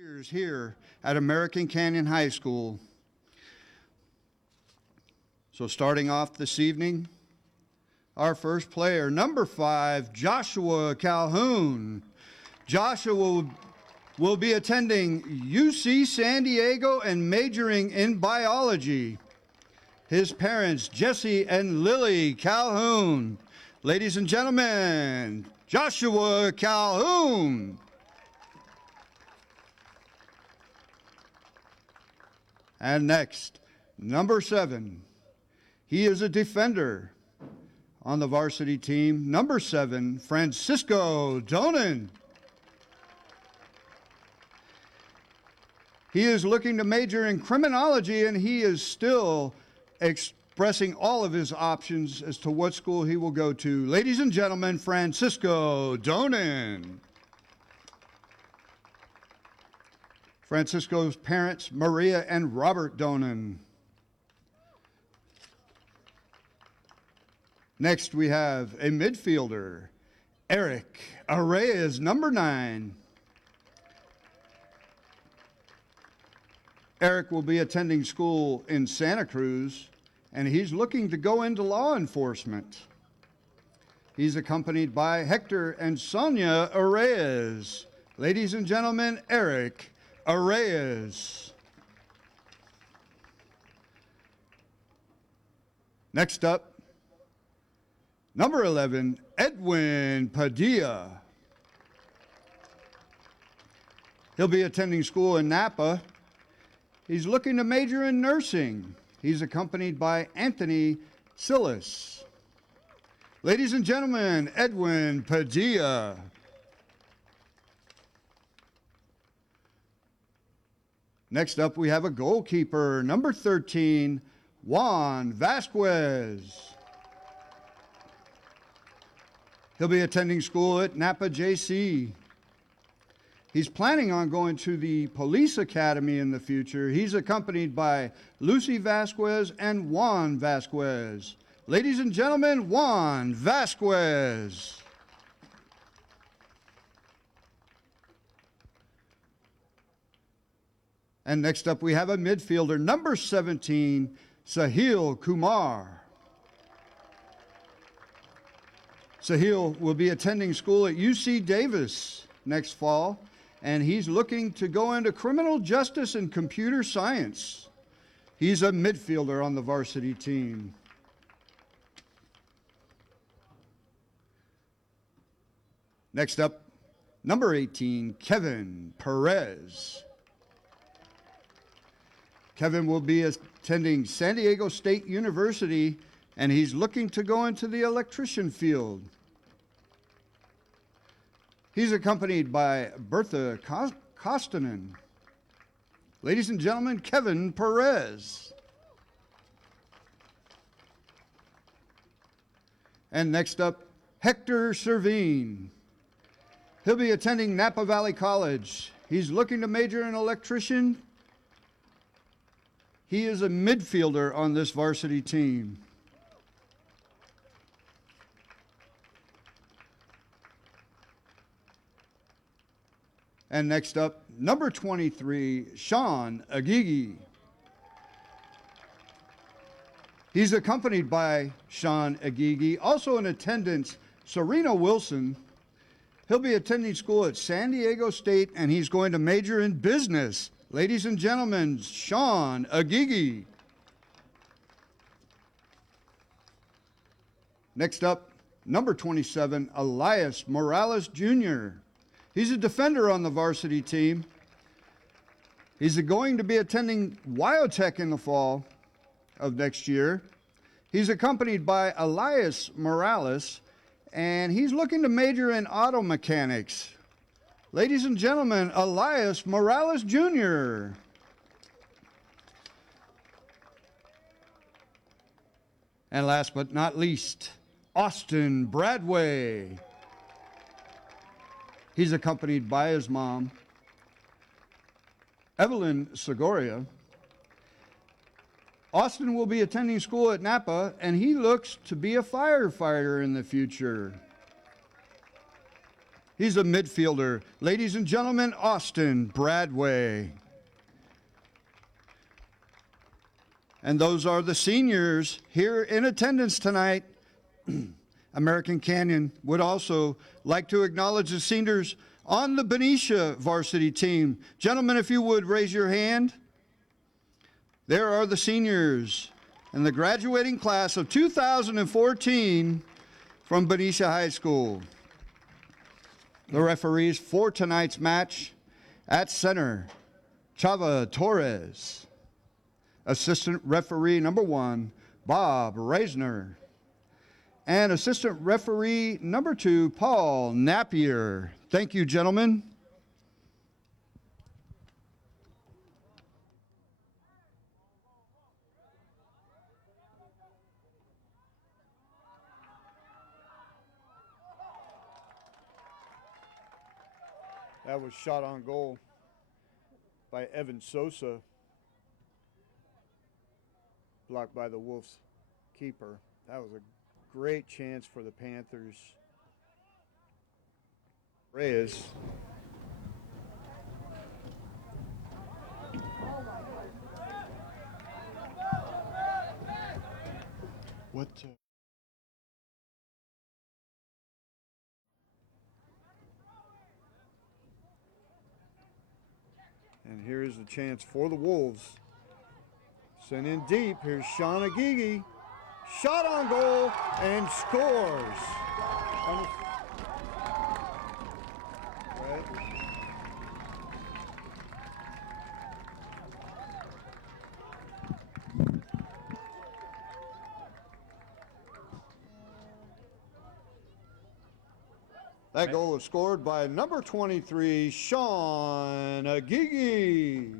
Years here at American Canyon High School. So starting off this evening, our first player, number 5, Joshua Calhoun. Joshua will be attending UC San Diego and majoring in biology. His parents, Jesse and Lily Calhoun. Ladies and gentlemen, Joshua Calhoun. And next, number 7. He is a defender on the varsity team. Number 7, Francisco Donan. He is looking to major in criminology, and he is still expressing all of his options as to what school he will go to. Ladies and gentlemen, Francisco Donan. Francisco's parents, Maria and Robert Donan. Next, we have a midfielder, Eric Arrayas, number 9. Eric will be attending school in Santa Cruz, and he's looking to go into law enforcement. He's accompanied by Hector and Sonia Arrayas. Ladies and gentlemen, Eric Arrayas. Next up, number 11, Edwin Padilla. He'll be attending school in Napa. He's looking to major in nursing. He's accompanied by Anthony Silas. Ladies and gentlemen, Edwin Padilla. Next up, we have a goalkeeper, number 13, Juan Vasquez. He'll be attending school at Napa JC. He's planning on going to the police academy in the future. He's accompanied by Lucy Vasquez and Juan Vasquez. Ladies and gentlemen, Juan Vasquez. And next up, we have a midfielder, number 17, Sahil Kumar. Sahil will be attending school at UC Davis next fall, and he's looking to go into criminal justice and computer science. He's a midfielder on the varsity team. Next up, number 18, Kevin Perez. Kevin will be attending San Diego State University, and he's looking to go into the electrician field. He's accompanied by Bertha Kostanen. Ladies and gentlemen, Kevin Perez. And next up, Hector Servine. He'll be attending Napa Valley College. He's looking to major in electrician. He is a midfielder on this varsity team. And next up, number 23, Sean Agigi. He's accompanied by Sean Agigi. Also in attendance, Serena Wilson. He'll be attending school at San Diego State, and he's going to major in business. Ladies and gentlemen, Sean Agigi. Next up, number 27, Elias Morales Jr. He's a defender on the varsity team. He's going to be attending Wyotech in the fall of next year. He's accompanied by Elias Morales, and he's looking to major in auto mechanics. Ladies and gentlemen, Elias Morales Jr. And last but not least, Austin Bradway. He's accompanied by his mom, Evelyn Segoria. Austin will be attending school at Napa, and he looks to be a firefighter in the future. He's a midfielder. Ladies and gentlemen, Austin Bradway. And those are the seniors here in attendance tonight. American Canyon would also like to acknowledge the seniors on the Benicia varsity team. Gentlemen, if you would raise your hand. There are the seniors and the graduating class of 2014 from Benicia High School. The referees for tonight's match: at center, Chava Torres. Assistant referee number 1, Bob Reisner. And assistant referee number 2, Paul Napier. Thank you, gentlemen. That was shot on goal by Evan Sosa, blocked by the Wolves keeper. That was a great chance for the Panthers. Reyes. What? And here's the chance for the Wolves. Sent in deep. Here's Sean Agigi. Shot on goal and scores. Right. That goal was scored by number 23, Sean Agigi.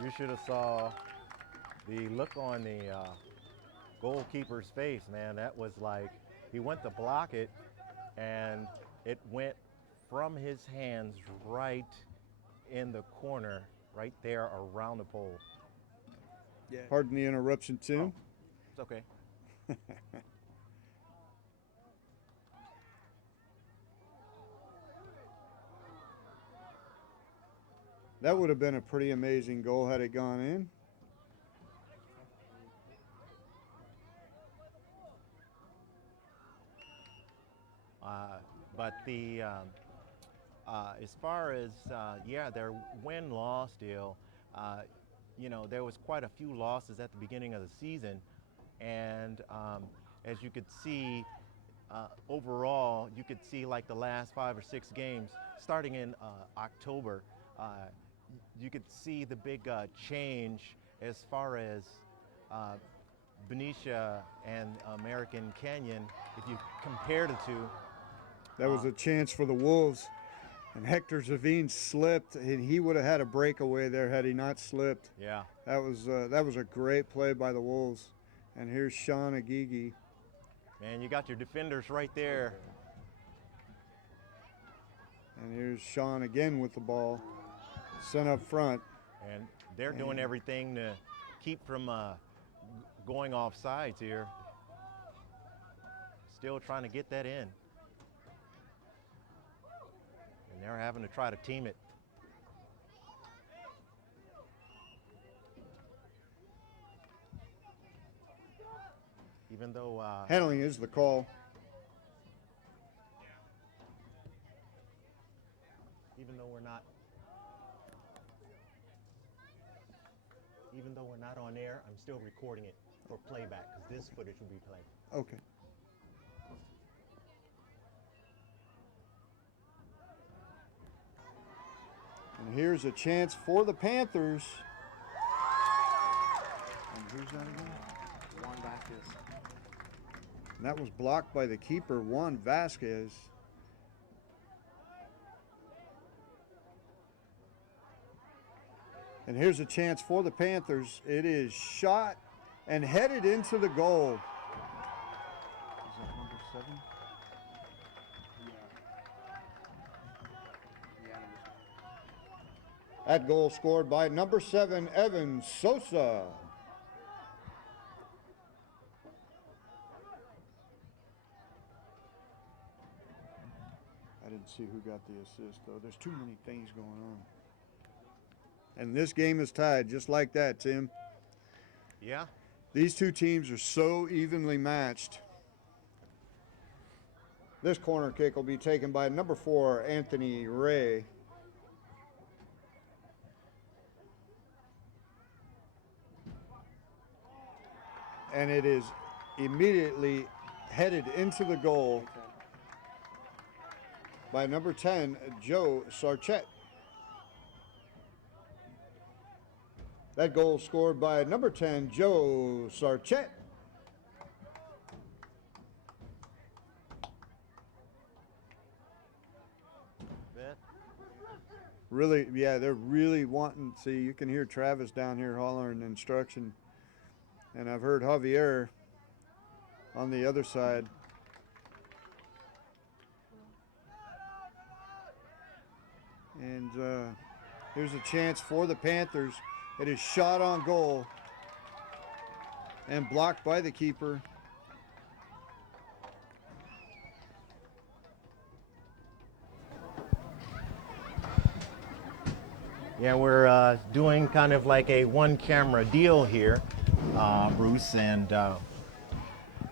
You should have saw the look on the goalkeeper's face, man. That was like, he went to block it, and it went from his hands right in the corner, right there around the pole. Yeah. Pardon the interruption, Tim. Oh, it's okay. That would have been a pretty amazing goal had it gone in. But the as far as their win-loss deal, you know, there was quite a few losses at the beginning of the season, and as you could see, overall, you could see like the last 5 or 6 games, starting in October, you could see the big change as far as Benicia and American Canyon. If you compare the two. That was a chance for the Wolves, and Hector Zavine slipped, and he would have had a breakaway there had he not slipped. Yeah. That was a great play by the Wolves. And here's Sean Agigi. Man, you got your defenders right there. And here's Sean again with the ball, sent up front. And they're doing everything to keep from going off sides here. Still trying to get that in. And they're having to try to team it. Even though handling is the call. Even though we're not on air, I'm still recording it for playback because this footage will be played. Okay. And here's a chance for the Panthers. And who's that again? Juan Vasquez. And that was blocked by the keeper, Juan Vasquez. And here's a chance for the Panthers. It is shot and headed into the goal. Is that number 7? That goal scored by number 7, Evan Sosa. That is and see who got the assist, though. There's too many things going on. And this game is tied just like that, Tim. Yeah. These two teams are so evenly matched. This corner kick will be taken by number 4, Anthony Ray. And it is immediately headed into the goal by number 10, Joe Sarchet. That goal scored by number 10, Joe Sarchet. Really, yeah, they're really wanting. See, you can hear Travis down here hollering instruction. And I've heard Javier on the other side. And here's a chance for the Panthers. It is shot on goal and blocked by the keeper. Yeah, we're doing kind of like a one-camera deal here, Bruce, and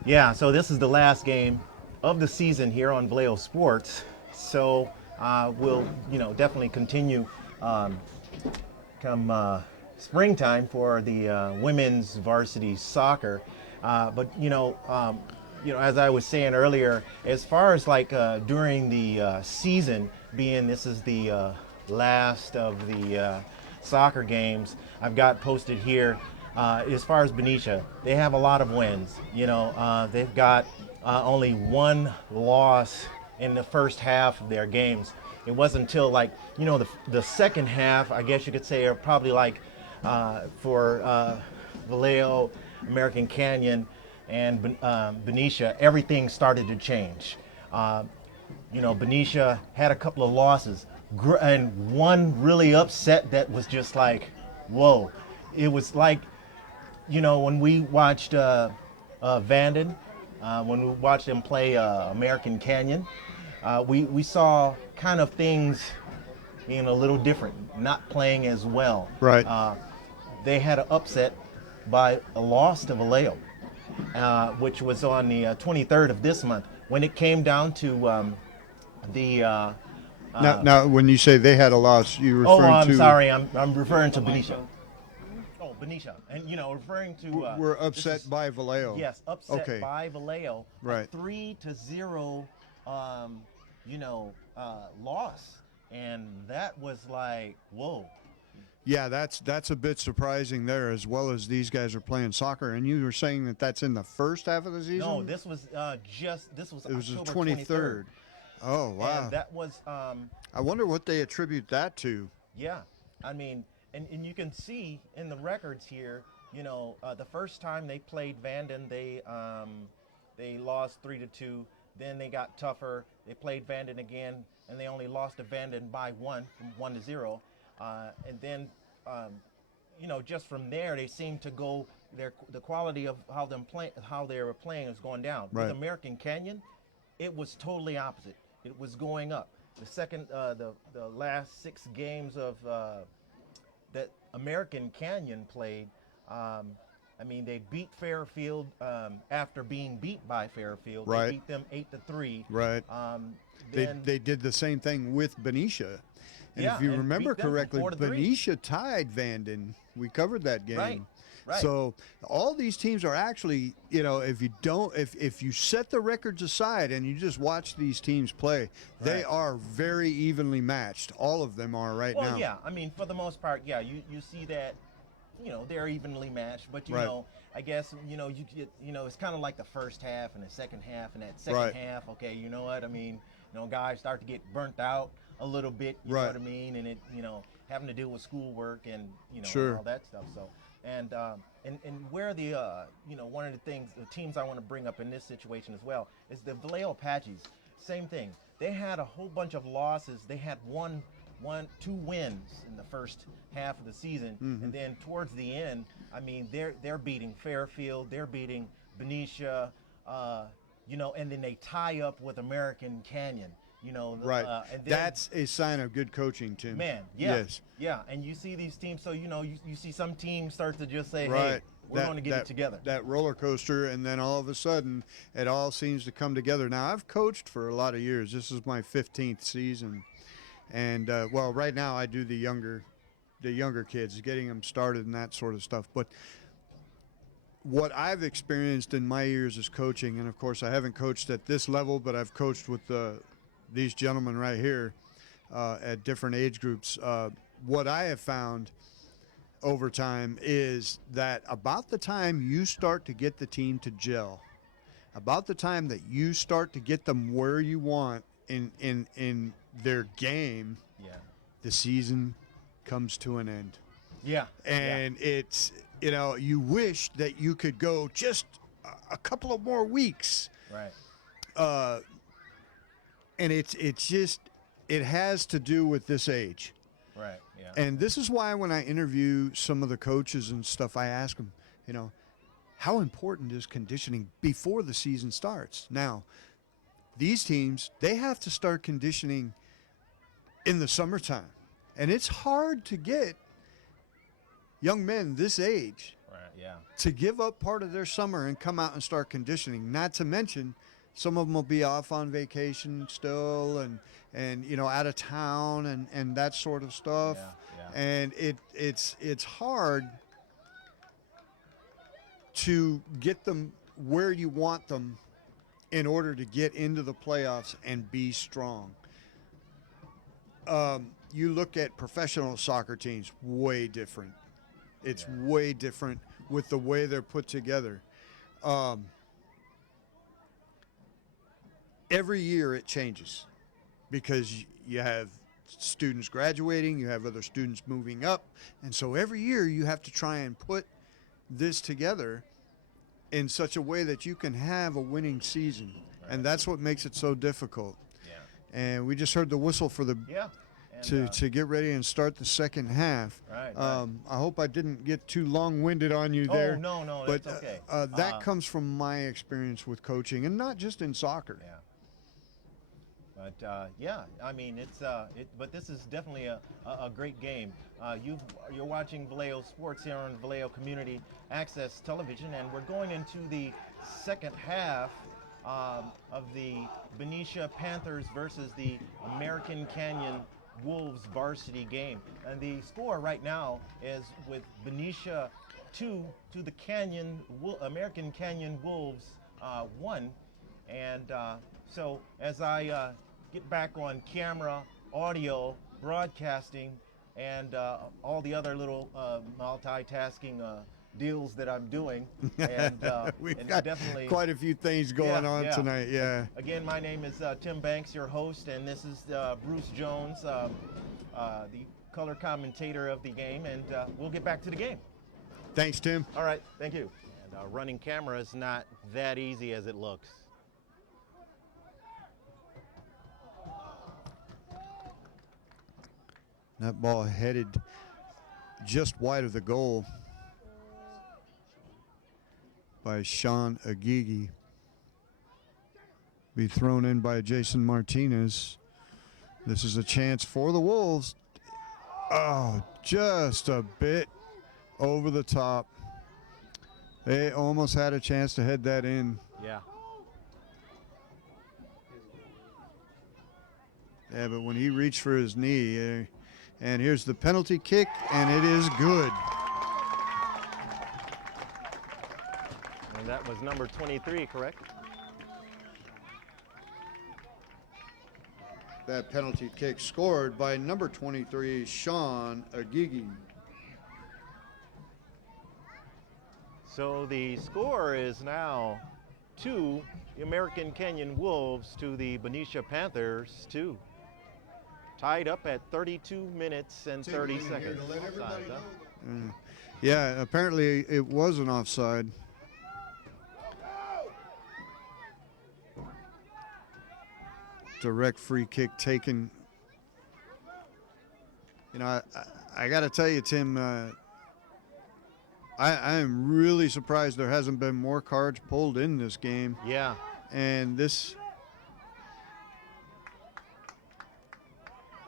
yeah, so this is the last game of the season here on Vallejo Sports. So we'll, definitely continue come springtime for the women's varsity soccer. But as I was saying earlier, as far as like during the season, being this is the last of the soccer games, I've got posted here. As far as Benicia, they have a lot of wins. They've got only one loss in the first half of their games. It wasn't until the second half, I guess you could say, are probably like for Vallejo, American Canyon, and Benicia, everything started to change. Benicia had a couple of losses, and one really upset that was just like, whoa. It was like, when we watched Vanden, when we watched them play American Canyon, we saw kind of things being a little different, not playing as well. Right. They had an upset by a loss to Vallejo, which was on the 23rd of this month. When it came down to now, when you say they had a loss, you referring I'm to... sorry, I'm referring to Benicia. Oh, Benicia, and referring to we're upset by Vallejo. Yes, upset by Vallejo. Right. 3-0, loss, and that was like, whoa. Yeah, that's a bit surprising there, as well as these guys are playing soccer. And you were saying that that's in the first half of the season? No, this was It was the October 23rd. Oh, wow. And that was I wonder what they attribute that to. yeah. I mean, and you can see in the records here, the first time they played Vanden, they lost 3-2. Then they got tougher. They played Vanden again, and they only lost to Vanden by 1, from 1-0. And then, just from there, they seemed to go. The quality of how they were playing is going down. Right. With American Canyon, it was totally opposite. It was going up. The second, the last 6 games of that American Canyon played, they beat Fairfield after being beat by Fairfield. Right. They beat them 8-3. Right. They did the same thing with Benicia. And yeah, if you and remember beat them correctly, 4-3. Benicia tied Vanden. We covered that game. Right. Right. So all these teams are actually, if you set the records aside and you just watch these teams play, they are very evenly matched. All of them are right now. Well, yeah. I mean, for the most part, yeah. You see that, they're evenly matched. But I guess you get, it's kind of like the first half and the second half, and that second half. Okay, you know what I mean? Guys start to get burnt out a little bit. You know what I mean? And it, having to deal with schoolwork and and all that stuff. So. And where the one of the teams I want to bring up in this situation as well is the Vallejo Apaches. Same thing. They had a whole bunch of losses. They had two wins in the first half of the season, and then towards the end, I mean, they're beating Fairfield, they're beating Benicia, and then they tie up with American Canyon. You know, Right. and then, That's a sign of good coaching, Tim. man, yeah, Yes. yeah. And you see these teams, so you see some teams start to just say, Right. hey, we're going to get it together. That roller coaster, and then all of a sudden, it all seems to come together. Now, I've coached for a lot of years. This is my 15th season, and well, right now I do the younger kids, getting them started and that sort of stuff. But what I've experienced in my years as coaching, and of course I haven't coached at this level, but I've coached with these gentlemen right here at different age groups. What I have found over time is that about the time you start to get the team to gel, about the time that you start to get them where you want in their game, Yeah. the season comes to an end. Yeah. And it's, you wish that you could go just a couple of more weeks. Right. And it has to do with this age. Right. Yeah. And this is why when I interview some of the coaches and stuff, I ask them, how important is conditioning before the season starts? Now, these teams, they have to start conditioning in the summertime. And it's hard to get young men this age Right. Yeah. to give up part of their summer and come out and start conditioning. Not to mention, some of them will be off on vacation still and out of town and that sort of stuff. Yeah. And it's hard to get them where you want them in order to get into the playoffs and be strong. You look at professional soccer teams, way different. It's way different with the way they're put together. Every year it changes because you have students graduating, you have other students moving up, and so every year you have to try and put this together in such a way that you can have a winning season. Right. And that's what makes it so difficult. Yeah. And we just heard the whistle for the to get ready and start the second half. Right. I hope I didn't get too long-winded on you there. Oh, no, but that's okay. That comes from my experience with coaching, and not just in soccer. Yeah. But I mean, but this is definitely a great game. You're watching Vallejo Sports here on Vallejo Community Access Television, and we're going into the second half of the Benicia Panthers versus the American Canyon Wolves varsity game. And the score right now is with Benicia 2 to the American Canyon Wolves 1. And so as I get back on camera, audio, broadcasting, and all the other little multitasking deals that I'm doing. And we've and got definitely quite a few things going on tonight. Yeah. Again, my name is Tim Banks, your host, and this is Bruce Jones, the color commentator of the game, and we'll get back to the game. Thanks, Tim. All right, thank you. And running camera is not that easy as it looks. That ball headed just wide of the goal by Sean Agigi. Be thrown in by Jason Martinez. This is a chance for the Wolves. Oh, just a bit over the top. They almost had a chance to head that in. Yeah. Yeah, but when he reached for his knee, and here's the penalty kick, and it is good. And that was number 23, correct? That penalty kick scored by number 23, Sean Agigi. So the score is now 2, the American Canyon Wolves to the Benicia Panthers 2. Tied up at 32 minutes and 30 seconds. Offside, huh? Yeah, apparently it was an offside. Direct free kick taken. I got to tell you, Tim, I am really surprised there hasn't been more cards pulled in this game. Yeah. And this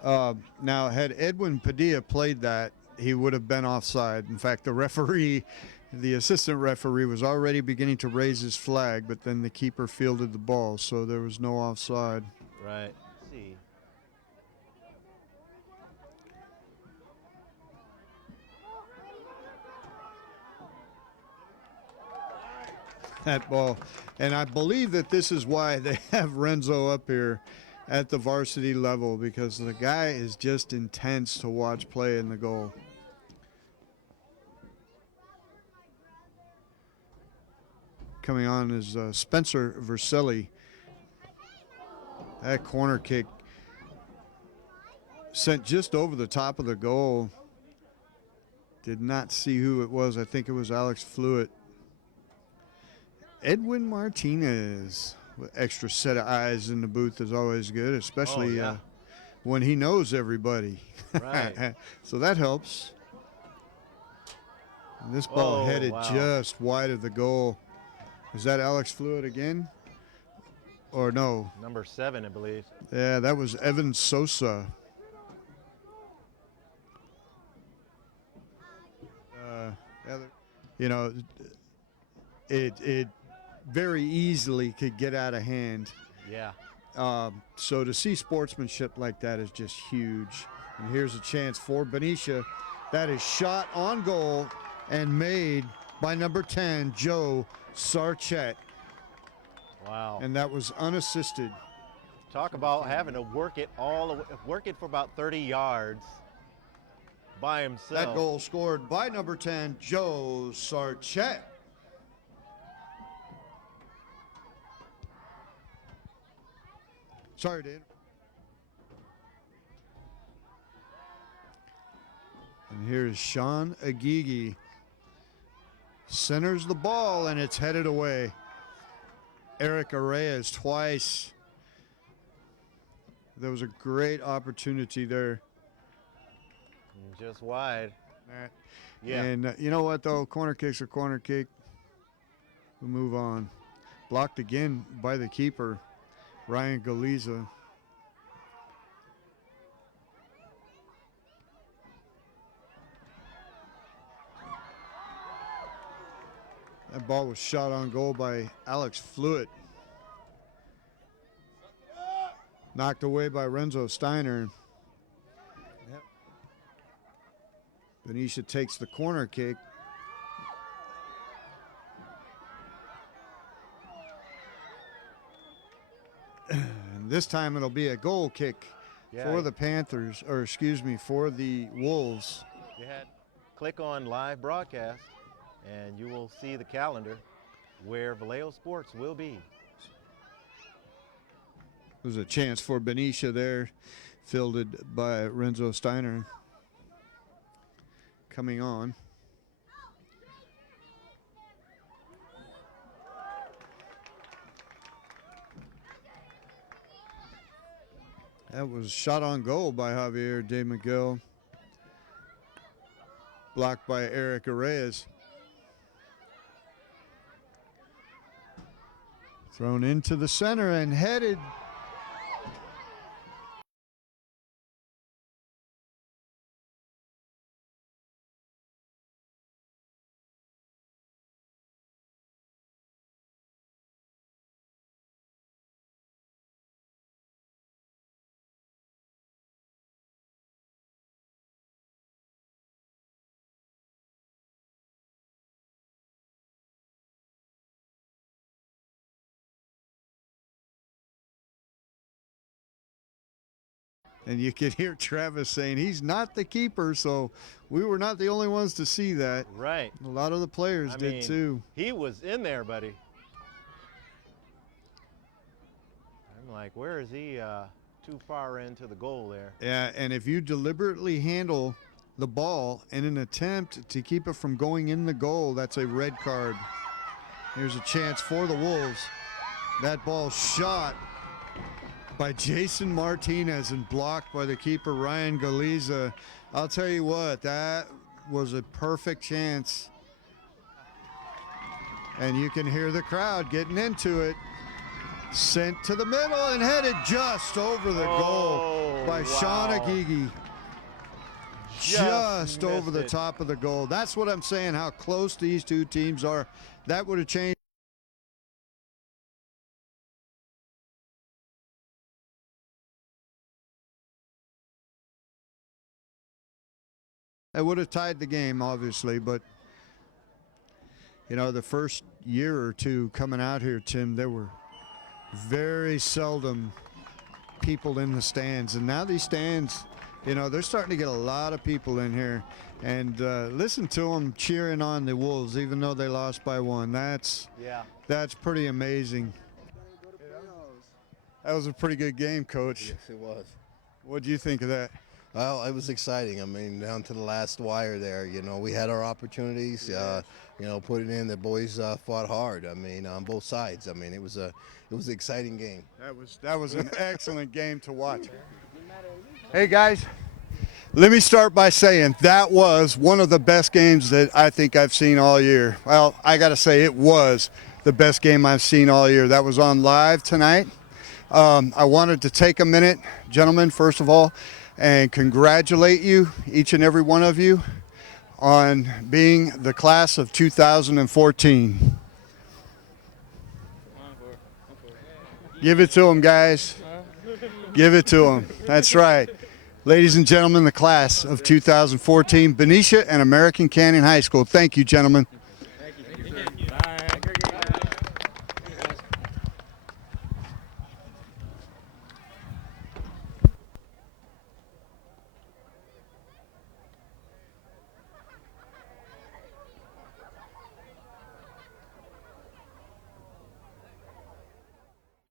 Now, had Edwin Padilla played that, he would have been offside. In fact, the assistant referee was already beginning to raise his flag, but then the keeper fielded the ball, so there was no offside. Right. Let's see. That ball. And I believe that this is why they have Renzo up here at the varsity level, because the guy is just intense to watch play in the goal. Coming on is Spencer Verselli. That corner kick sent just over the top of the goal. Did not see who it was. I think it was Alex Fluitt. Edwin Martinez with extra set of eyes in the booth is always good, especially when he knows everybody. Right. So that helps. And this ball headed just wide of the goal. Is that Alex Fluitt again? Or no? Number 7, I believe. Yeah, that was Evan Sosa. You know, it very easily could get out of hand. Yeah. So to see sportsmanship like that is just huge. And here's a chance for Benicia. That is shot on goal and made by number 10, Joe Sarchet. Wow. And that was unassisted. Talk about having to work it for about 30 yards by himself. That goal scored by number 10, Joe Sarchet. Sorry, Dave. And here's Sean Agigi. Centers the ball, and it's headed away. Eric Arraez twice. There was a great opportunity there. Just wide. Matt. Yeah. And you know what, though? Corner kicks are corner kick. We'll move on. Blocked again by the keeper, Ryan Galiza. That ball was shot on goal by Alex Fluitt. Knocked away by Renzo Steiner. Yep. Benicia takes the corner kick. And this time it'll be a goal kick for the Panthers, or excuse me, for the Wolves. Click on live broadcast and you will see the calendar where Vallejo Sports will be. There's a chance for Benicia there, fielded by Renzo Steiner. Coming on. That was shot on goal by Javier De Miguel. Blocked by Eric Arraez. Thrown into the center and headed. And you could hear Travis saying he's not the keeper, so we were not the only ones to see that. Right. A lot of the players did too. He was in there, buddy. I'm like, where is he too far into the goal there? Yeah, and if you deliberately handle the ball in an attempt to keep it from going in the goal, that's a red card. Here's a chance for the Wolves. That ball shot by Jason Martinez and blocked by the keeper, Ryan Galiza. I'll tell you what, that was a perfect chance. And you can hear the crowd getting into it. Sent to the middle and headed just over the goal by Sean Agigi. Just over the top of the goal. That's what I'm saying, how close these two teams are. That would have changed. That would have tied the game, obviously, but you know, the first year or two coming out here, Tim, there were very seldom people in the stands, and now these stands, you know, they're starting to get a lot of people in here, and listen to them cheering on the Wolves, even though they lost by 1. That's pretty amazing. That was a pretty good game, Coach. Yes, it was. What do you think of that? Well, it was exciting. I mean, down to the last wire there. You know, we had our opportunities. You know, put it in. The boys fought hard. I mean, on both sides. I mean, it was an exciting game. That was an excellent game to watch. Hey guys, let me start by saying that was one of the best games that I think I've seen all year. Well, I got to say it was the best game I've seen all year. That was on live tonight. I wanted to take a minute, gentlemen, first of all, and congratulate you, each and every one of you, on being the class of 2014. Give it to them, guys. Give it to them. That's right. Ladies and gentlemen, the class of 2014, Benicia and American Canyon High School. Thank you, gentlemen. Thank you. Bye.